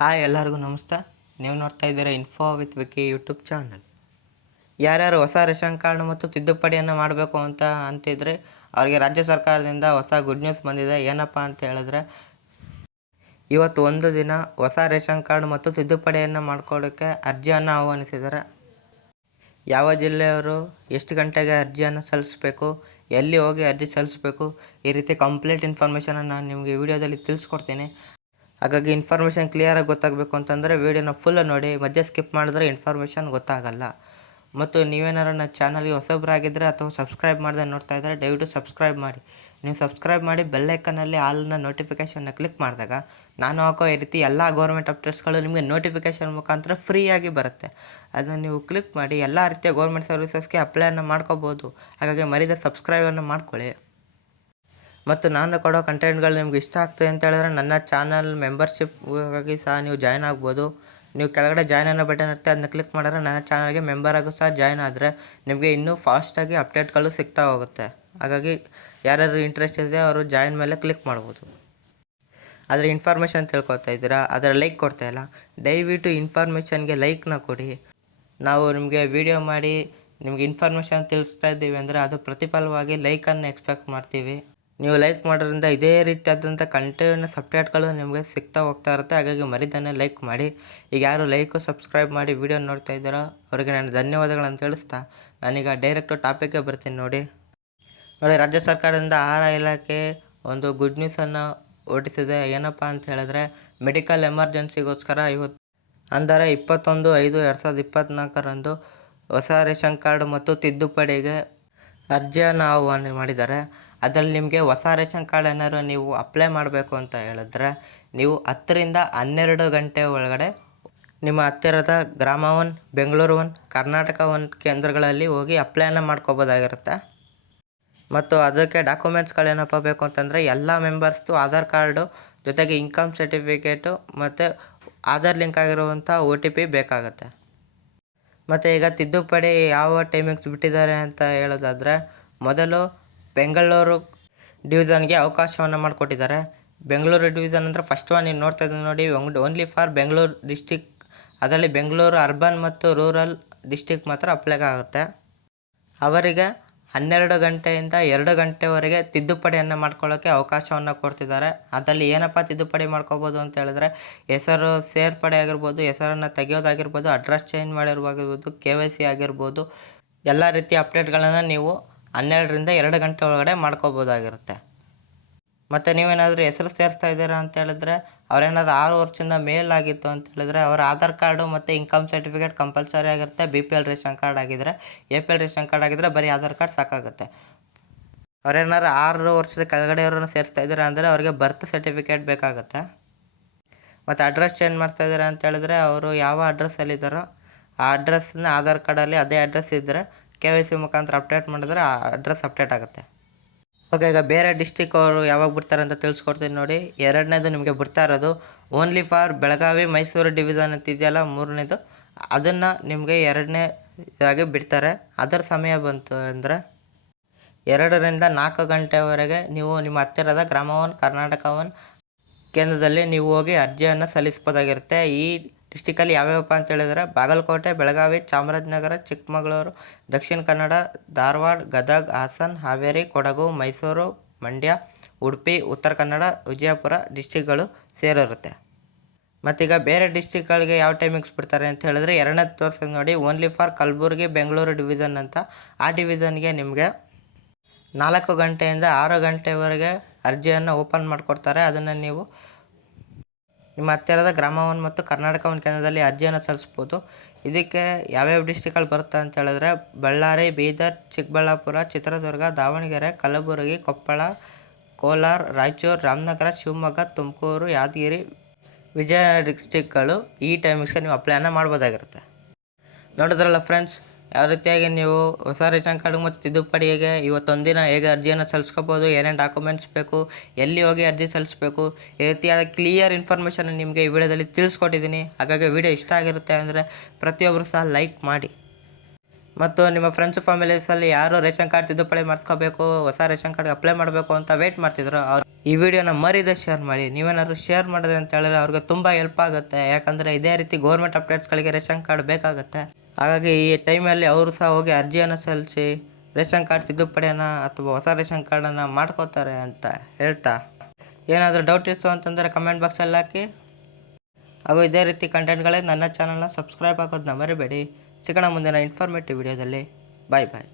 Hi ಎಲ್ಲರಿಗೂ ನಮಸ್ತೆ. ನೀವು ನೋಡ್ತಾ ಇದ್ದೀರಾ info with Vicky YouTube channel. ಯಾರ್ಯಾರು ಹೊಸ ರೇಷನ್ ಕಾರ್ಡ್ ಮತ್ತು ತಿದ್ದುಪಡಿಯನ್ನು ಮಾಡಬೇಕು ಅಂತಿದ್ರೆ ಅವರಿಗೆ ರಾಜ್ಯ ಸರ್ಕಾರದಿಂದ ಹೊಸ ಗುಡ್ ನ್ಯೂಸ್ ಬಂದಿದೆ. ಏನಪ್ಪ ಅಂತ ಹೇಳಿದ್ರೆ, ಇವತ್ತು ಒಂದು ದಿನ ಹೊಸ ರೇಷನ್ ಕಾರ್ಡ್ ಮತ್ತು ತಿದ್ದುಪಡಿಯನ್ನು ಮಾಡ್ಕೊಳ್ಳೋಕ್ಕೆ ಅರ್ಜಿಯನ್ನು ಆಹ್ವಾನಿಸಿದ್ದಾರೆ. ಯಾವ ಜಿಲ್ಲೆಯವರು ಎಷ್ಟು ಗಂಟೆಗೆ ಅರ್ಜಿಯನ್ನು ಸಲ್ಲಿಸಬೇಕು, ಎಲ್ಲಿ ಹೋಗಿ ಅರ್ಜಿ ಸಲ್ಲಿಸಬೇಕು, ಈ ರೀತಿ ಕಂಪ್ಲೀಟ್ ಇನ್ಫಾರ್ಮೇಷನನ್ನು ನಾನು ನಿಮಗೆ ವಿಡಿಯೋದಲ್ಲಿ ತಿಳಿಸ್ಕೊಡ್ತೀನಿ. ಹಾಗಾಗಿ ಇನ್ಫಾರ್ಮೇಷನ್ ಕ್ಲಿಯರಾಗಿ ಗೊತ್ತಾಗಬೇಕು ಅಂತಂದರೆ ವೀಡಿಯೋನ ಫುಲ್ ನೋಡಿ, ಮಧ್ಯೆ ಸ್ಕಿಪ್ ಮಾಡಿದ್ರೆ ಇನ್ಫಾರ್ಮೇಷನ್ ಗೊತ್ತಾಗಲ್ಲ. ಮತ್ತು ನೀವೇನಾರು ನನ್ನ ಚಾನಲ್ಗೆ ಹೊಸಬರಾಗಿದ್ದರೆ ಅಥವಾ ಸಬ್ಸ್ಕ್ರೈಬ್ ಮಾಡದೆ ನೋಡ್ತಾ ಇದ್ದರೆ ದಯವಿಟ್ಟು ಸಬ್ಸ್ಕ್ರೈಬ್ ಮಾಡಿ. ನೀವು ಸಬ್ಸ್ಕ್ರೈಬ್ ಮಾಡಿ ಬೆಲ್ಲೈಕನ್ನಲ್ಲಿ ಆಲ್ನ ನೋಟಿಫಿಕೇಷನ್ನ ಕ್ಲಿಕ್ ಮಾಡಿದಾಗ ನಾನು ಹಾಕೋ ಈ ರೀತಿ ಎಲ್ಲ ಗೌರ್ಮೆಂಟ್ ಅಪ್ಡೇಟ್ಸ್ಗಳು ನಿಮಗೆ ನೋಟಿಫಿಕೇಷನ್ ಮುಖಾಂತರ ಫ್ರೀಯಾಗಿ ಬರುತ್ತೆ. ಅದನ್ನು ನೀವು ಕ್ಲಿಕ್ ಮಾಡಿ ಎಲ್ಲ ರೀತಿಯ ಗೌರ್ಮೆಂಟ್ ಸರ್ವಿಸಸ್ಗೆ ಅಪ್ಲೈಯನ್ನು ಮಾಡ್ಕೋಬೋದು. ಹಾಗಾಗಿ ಮರಿದ ಸಬ್ಸ್ಕ್ರೈಬನ್ನು ಮಾಡ್ಕೊಳ್ಳಿ. ಮತ್ತು ನಾನು ಕೊಡೋ ಕಂಟೆಂಟ್ಗಳು ನಿಮ್ಗೆ ಇಷ್ಟ ಆಗ್ತದೆ ಅಂತ ಹೇಳಿದ್ರೆ ನನ್ನ ಚಾನಲ್ ಮೆಂಬರ್ಶಿಪ್ಗಾಗಿ ಸಹ ನೀವು ಜಾಯ್ನ್ ಆಗ್ಬೋದು. ನೀವು ಕೆಳಗಡೆ ಜಾಯ್ನ್ ಅನ್ನೋ ಬಟನ್ ಇರುತ್ತೆ, ಅದನ್ನ ಕ್ಲಿಕ್ ಮಾಡಿದ್ರೆ ನನ್ನ ಚಾನಲ್ಗೆ ಮೆಂಬರ್ ಆಗೋ ಸಹ ಜಾಯ್ನ್ ಆದರೆ ನಿಮಗೆ ಇನ್ನೂ ಫಾಸ್ಟಾಗಿ ಅಪ್ಡೇಟ್ಗಳು ಸಿಗ್ತಾ ಹೋಗುತ್ತೆ. ಹಾಗಾಗಿ ಯಾರ್ಯಾರು ಇಂಟ್ರೆಸ್ಟ್ ಇದೆ ಅವರು ಜಾಯ್ನ್ ಮೇಲೆ ಕ್ಲಿಕ್ ಮಾಡ್ಬೋದು. ಅದರ ಇನ್ಫಾರ್ಮೇಷನ್ ತಿಳ್ಕೊತಾ ಇದ್ದೀರಾ, ಅದರ ಲೈಕ್ ಕೊಡ್ತಾ ಇಲ್ಲ, ದಯವಿಟ್ಟು ಇನ್ಫಾರ್ಮೇಷನ್ಗೆ ಲೈಕ್ನ ಕೊಡಿ. ನಾವು ನಿಮಗೆ ವಿಡಿಯೋ ಮಾಡಿ ನಿಮಗೆ ಇನ್ಫಾರ್ಮೇಷನ್ ತಿಳಿಸ್ತಾ ಇದ್ದೀವಿ ಅಂದರೆ ಅದು ಪ್ರತಿಫಲವಾಗಿ ಲೈಕನ್ನು ಎಕ್ಸ್ಪೆಕ್ಟ್ ಮಾಡ್ತೀವಿ. ನೀವು ಲೈಕ್ ಮಾಡೋದ್ರಿಂದ ಇದೇ ರೀತಿಯಾದಂಥ ಕಂಟಿನ್ಯೂಸ್ ಅಪ್ಡೇಟ್ಗಳು ನಿಮಗೆ ಸಿಗ್ತಾ ಹೋಗ್ತಾ ಇರುತ್ತೆ. ಹಾಗಾಗಿ ಮರಿದನ್ನೇ ಲೈಕ್ ಮಾಡಿ. ಈಗ ಯಾರು ಲೈಕು ಸಬ್ಸ್ಕ್ರೈಬ್ ಮಾಡಿ ವಿಡಿಯೋ ನೋಡ್ತಾ ಇದ್ದಾರೋ ಅವರಿಗೆ ನಾನು ಧನ್ಯವಾದಗಳನ್ನು ತಿಳಿಸ್ತಾ ನಾನೀಗ ಡೈರೆಕ್ಟು ಟಾಪಿಕ್ಗೆ ಬರ್ತೀನಿ. ನೋಡಿ, ರಾಜ್ಯ ಸರ್ಕಾರದಿಂದ ಆಹಾರ ಇಲಾಖೆ ಒಂದು ಗುಡ್ ನ್ಯೂಸನ್ನು ಹೊರಡಿಸಿದೆ. ಏನಪ್ಪ ಅಂತ ಹೇಳಿದ್ರೆ, ಮೆಡಿಕಲ್ ಎಮರ್ಜೆನ್ಸಿಗೋಸ್ಕರ ಇವತ್ತು ಅಂದರೆ 21/5/2024 ಹೊಸ ರೇಷನ್ ಕಾರ್ಡ್ ಮತ್ತು ತಿದ್ದುಪಡಿಗೆ ಅರ್ಜಿಯನ್ನು ಆಹ್ವಾನ ಮಾಡಿದ್ದಾರೆ. ಅದರಲ್ಲಿ ನಿಮಗೆ ಹೊಸ ರೇಷನ್ ಕಾರ್ಡ್ ಏನಾದ್ರು ನೀವು ಅಪ್ಲೈ ಮಾಡಬೇಕು ಅಂತ ಹೇಳಿದ್ರೆ ನೀವು 10 ರಿಂದ 12 ಗಂಟೆ ಒಳಗಡೆ ನಿಮ್ಮ ಹತ್ತಿರದ ಗ್ರಾಮ 1, ಬೆಂಗಳೂರು 1, ಕರ್ನಾಟಕ 1 ಕೇಂದ್ರಗಳಲ್ಲಿ ಹೋಗಿ ಅಪ್ಲೈನ ಮಾಡ್ಕೋಬೋದಾಗಿರುತ್ತೆ. ಮತ್ತು ಅದಕ್ಕೆ ಡಾಕ್ಯುಮೆಂಟ್ಸ್ಗಳೇನಪ್ಪ ಬೇಕು ಅಂತಂದರೆ ಎಲ್ಲ ಮೆಂಬರ್ಸ್ದು ಆಧಾರ್ ಕಾರ್ಡು ಜೊತೆಗೆ ಇನ್ಕಮ್ ಸರ್ಟಿಫಿಕೇಟು ಮತ್ತು ಆಧಾರ್ ಲಿಂಕ್ ಆಗಿರುವಂಥ OTP ಬೇಕಾಗುತ್ತೆ. ಮತ್ತು ಈಗ ತಿದ್ದುಪಡಿ ಯಾವ ಟೈಮಿಂಗ್ಸ್ ಬಿಟ್ಟಿದ್ದಾರೆ ಅಂತ ಹೇಳೋದಾದರೆ, ಮೊದಲು ಬೆಂಗಳೂರು ಡಿವಿಷನ್ಗೆ ಅವಕಾಶವನ್ನು ಮಾಡಿಕೊಟ್ಟಿದ್ದಾರೆ. ಬೆಂಗಳೂರು ಡಿವಿಷನ್ ಅಂದರೆ ಫಸ್ಟ್ ಒನ್ ನೀವು ನೋಡ್ತಾ ಇದ್ದೀನಿ ನೋಡಿ, ಓನ್ಲಿ ಫಾರ್ ಬೆಂಗಳೂರು ಡಿಸ್ಟಿಕ್. ಅದರಲ್ಲಿ ಬೆಂಗಳೂರು ಅರ್ಬನ್ ಮತ್ತು ರೂರಲ್ ಡಿಸ್ಟಿಕ್ ಮಾತ್ರ ಅಪ್ಲೈ ಆಗುತ್ತೆ. ಅವರಿಗೆ 12 ಗಂಟೆಯಿಂದ 2 ಗಂಟೆವರೆಗೆ ತಿದ್ದುಪಡಿಯನ್ನು ಮಾಡ್ಕೊಳ್ಳೋಕ್ಕೆ ಅವಕಾಶವನ್ನು ಕೊಡ್ತಿದ್ದಾರೆ. ಅದರಲ್ಲಿ ಏನಪ್ಪ ತಿದ್ದುಪಡಿ ಮಾಡ್ಕೋಬೋದು ಅಂತ ಹೇಳಿದ್ರೆ, ಹೆಸರು ಸೇರ್ಪಡೆ ಆಗಿರ್ಬೋದು, ಹೆಸರನ್ನು ತೆಗೆಯೋದಾಗಿರ್ಬೋದು, ಅಡ್ರೆಸ್ ಚೇಂಜ್ ಮಾಡಿರ್ಬೋದು, KYC ಆಗಿರ್ಬೋದು, ಎಲ್ಲ ರೀತಿಯ ಅಪ್ಡೇಟ್ಗಳನ್ನು ನೀವು 12 ರಿಂದ 2 ಗಂಟೆ ಒಳಗಡೆ ಮಾಡ್ಕೋಬೋದಾಗಿರುತ್ತೆ. ಮತ್ತು ನೀವೇನಾದರೂ ಹೆಸರು ಸೇರಿಸ್ತಾ ಇದ್ದೀರಾ ಅಂತ ಹೇಳಿದ್ರೆ, ಅವರೇನಾದ್ರು 6 ವರ್ಷದಿಂದ ಮೇಲಾಗಿತ್ತು ಅಂತ ಹೇಳಿದ್ರೆ ಅವರ ಆಧಾರ್ ಕಾರ್ಡು ಮತ್ತು ಇನ್ಕಮ್ ಸರ್ಟಿಫಿಕೇಟ್ ಕಂಪಲ್ಸರಿ ಆಗಿರುತ್ತೆ. BPL ರೇಷನ್ ಕಾರ್ಡ್ ಆಗಿದ್ದರೆ, APL ರೇಷನ್ ಕಾರ್ಡ್ ಆಗಿದ್ದರೆ ಬರೀ ಆಧಾರ್ ಕಾರ್ಡ್ ಸಾಕಾಗುತ್ತೆ. ಅವರೇನಾದ್ರು 6 ವರ್ಷದ ಕೆಳಗಡೆಯವ್ರನ್ನ ಸೇರಿಸ್ತಾ ಇದ್ದೀರಾ ಅಂದರೆ ಅವರಿಗೆ ಬರ್ತ್ ಸರ್ಟಿಫಿಕೇಟ್ ಬೇಕಾಗುತ್ತೆ. ಮತ್ತು ಅಡ್ರೆಸ್ ಚೇಂಜ್ ಮಾಡ್ತಾ ಇದ್ದೀರಾ ಅಂತ ಹೇಳಿದ್ರೆ ಅವರು ಯಾವ ಅಡ್ರೆಸ್ಸಲ್ಲಿದ್ದಾರೋ ಆ ಅಡ್ರೆಸ್ನ ಆಧಾರ್ ಕಾರ್ಡಲ್ಲಿ ಅದೇ ಅಡ್ರೆಸ್ ಇದ್ದರೆ KYC ಮುಖಾಂತರ ಅಪ್ಡೇಟ್ ಮಾಡಿದ್ರೆ ಆ ಅಡ್ರೆಸ್ ಅಪ್ಡೇಟ್ ಆಗುತ್ತೆ. ಓಕೆ, ಈಗ ಬೇರೆ ಡಿಸ್ಟಿಕ್ ಅವರು ಯಾವಾಗ ಬಿಡ್ತಾರೆ ಅಂತ ತಿಳಿಸ್ಕೊಡ್ತೀನಿ ನೋಡಿ. ಎರಡನೇದು ನಿಮಗೆ ಬಿಡ್ತಾ ಇರೋದು only for Belagavi Mysuru division ಅಂತಿದೆಯಲ್ಲ, ಮೂರನೇದು ಅದನ್ನು ನಿಮಗೆ 2ನೇ ಇದಾಗಿ ಬಿಡ್ತಾರೆ. ಅದರ ಸಮಯ ಬಂತು ಅಂದರೆ 2 ರಿಂದ 4 ಗಂಟೆವರೆಗೆ ನೀವು ನಿಮ್ಮ ಹತ್ತಿರದ ಗ್ರಾಮ 1, ಕರ್ನಾಟಕ 1 ಕೇಂದ್ರದಲ್ಲಿ ನೀವು ಹೋಗಿ ಅರ್ಜಿಯನ್ನು ಸಲ್ಲಿಸ್ಬೋದಾಗಿರುತ್ತೆ. ಈ ಡಿಸ್ಟಿಕಲ್ಲಿ ಯಾವ್ಯಾವಪ್ಪ ಅಂತ ಹೇಳಿದರೆ ಬಾಗಲಕೋಟೆ, ಬೆಳಗಾವಿ, ಚಾಮರಾಜನಗರ, ಚಿಕ್ಕಮಗಳೂರು, ದಕ್ಷಿಣ ಕನ್ನಡ, ಧಾರವಾಡ, ಗದಗ, ಹಾಸನ, ಹಾವೇರಿ, ಕೊಡಗು, ಮೈಸೂರು, ಮಂಡ್ಯ, ಉಡುಪಿ, ಉತ್ತರ ಕನ್ನಡ, ವಿಜಯಪುರ ಡಿಸ್ಟಿಕ್ಗಳು ಸೇರಿರುತ್ತೆ. ಮತ್ತೀಗ ಬೇರೆ ಡಿಸ್ಟಿಕ್ಗಳಿಗೆ ಯಾವ ಟೈಮಿಂಗ್ಸ್ ಬಿಡ್ತಾರೆ ಅಂತ ಹೇಳಿದ್ರೆ, 2ನೇ ತೋರಿಸೋದು ನೋಡಿ, only for Kalaburagi Bengaluru division ಅಂತ. ಆ ಡಿವಿಷನ್ಗೆ ನಿಮಗೆ 4 ಗಂಟೆಯಿಂದ 6 ಗಂಟೆವರೆಗೆ ಅರ್ಜಿಯನ್ನು ಓಪನ್ ಮಾಡಿಕೊಡ್ತಾರೆ. ಅದನ್ನು ನೀವು ನಿಮ್ಮ ಹತ್ತಿರದ ಗ್ರಾಮ 1 ಮತ್ತು ಕರ್ನಾಟಕ 1 ಕೇಂದ್ರದಲ್ಲಿ ಅರ್ಜಿಯನ್ನು ಸಲ್ಲಿಸ್ಬೋದು. ಇದಕ್ಕೆ ಯಾವ್ಯಾವ ಡಿಸ್ಟಿಕಲ್ಲಿ ಬರುತ್ತೆ ಅಂತ ಹೇಳಿದ್ರೆ, ಬಳ್ಳಾರಿ, ಬೀದರ್, ಚಿಕ್ಕಬಳ್ಳಾಪುರ, ಚಿತ್ರದುರ್ಗ, ದಾವಣಗೆರೆ, ಕಲಬುರಗಿ, ಕೊಪ್ಪಳ, ಕೋಲಾರ, ರಾಯಚೂರು, ರಾಮನಗರ, ಶಿವಮೊಗ್ಗ, ತುಮಕೂರು, ಯಾದಗಿರಿ, ವಿಜಯನಗರ ಡಿಸ್ಟಿಕ್ಗಳು ಈ ಟೈಮಿಂಗ್ಸ್ಗೆ ನೀವು ಅಪ್ಲೈನ ಮಾಡ್ಬೋದಾಗಿರುತ್ತೆ. ನೋಡಿದ್ರಲ್ಲ ಫ್ರೆಂಡ್ಸ್, ಯಾವ ರೀತಿಯಾಗಿ ನೀವು ಹೊಸ ರೇಷನ್ ಕಾರ್ಡ್ ಮತ್ತು ತಿದ್ದುಪಡಿಗೆ ಇವತ್ತೊಂದಿನ ಹೇಗೆ ಅರ್ಜಿಯನ್ನು ಸಲ್ಲಿಸ್ಕೋಬೋದು, ಏನೇನು ಡಾಕ್ಯುಮೆಂಟ್ಸ್ ಬೇಕು, ಎಲ್ಲಿ ಹೋಗಿ ಅರ್ಜಿ ಸಲ್ಲಿಸಬೇಕು, ಈ ರೀತಿಯಾದ ಕ್ಲಿಯರ್ ಇನ್ಫಾರ್ಮೇಷನ್ ನಿಮಗೆ ಈ ವಿಡಿಯೋದಲ್ಲಿ ತಿಳಿಸ್ಕೊಟ್ಟಿದ್ದೀನಿ. ಹಾಗಾಗಿ ವಿಡಿಯೋ ಇಷ್ಟ ಆಗಿರುತ್ತೆ ಅಂದರೆ ಪ್ರತಿಯೊಬ್ಬರು ಸಹ ಲೈಕ್ ಮಾಡಿ. ಮತ್ತು ನಿಮ್ಮ ಫ್ರೆಂಡ್ಸ್ ಫ್ಯಾಮಿಲೀಸಲ್ಲಿ ಯಾರು ರೇಷನ್ ಕಾರ್ಡ್ ತಿದ್ದುಪಡಿ ಮಾಡಿಸ್ಕೋಬೇಕು, ಹೊಸ ರೇಷನ್ ಕಾರ್ಡ್ಗೆ ಅಪ್ಲೈ ಮಾಡಬೇಕು ಅಂತ ವೇಟ್ ಮಾಡ್ತಿದ್ರು, ಅವ್ರು ಈ ವಿಡಿಯೋನ ಮರೀದೆ ಶೇರ್ ಮಾಡಿ. ನೀವೇನಾದ್ರು ಶೇರ್ ಮಾಡಿದೆ ಅಂತ ಹೇಳಿದ್ರೆ ಅವ್ರಿಗೆ ತುಂಬ ಹೆಲ್ಪ್ ಆಗುತ್ತೆ. ಯಾಕಂದರೆ ಇದೇ ರೀತಿ ಗೌರ್ಮೆಂಟ್ ಅಪ್ಡೇಟ್ಸ್ಗಳಿಗೆ ರೇಷನ್ ಕಾರ್ಡ್ ಬೇಕಾಗುತ್ತೆ. ಹಾಗಾಗಿ ಈ ಟೈಮಲ್ಲಿ ಅವರು ಸಹ ಹೋಗಿ ಅರ್ಜಿಯನ್ನು ಸಲ್ಲಿಸಿ ರೇಷನ್ ಕಾರ್ಡ್ ತಿದ್ದುಪಡಿಯನ್ನು ಅಥವಾ ಹೊಸ ರೇಷನ್ ಕಾರ್ಡನ್ನು ಮಾಡ್ಕೋತಾರೆ ಅಂತ ಹೇಳ್ತಾ, ಏನಾದರೂ ಡೌಟ್ ಇತ್ತು ಅಂತಂದರೆ ಕಮೆಂಟ್ ಬಾಕ್ಸಲ್ಲಿ ಹಾಕಿ. ಹಾಗೂ ಇದೇ ರೀತಿ ಕಂಟೆಂಟ್ಗಳೇ ನನ್ನ ಚಾನಲ್ನ ಸಬ್ಸ್ಕ್ರೈಬ್ ಆಗೋದನ್ನ ಮರಿಬೇಡಿ. ಸಿಗೋಣ ಮುಂದಿನ ಇನ್ಫಾರ್ಮೇಟಿವ್ ವಿಡಿಯೋದಲ್ಲಿ. ಬಾಯ್ ಬಾಯ್.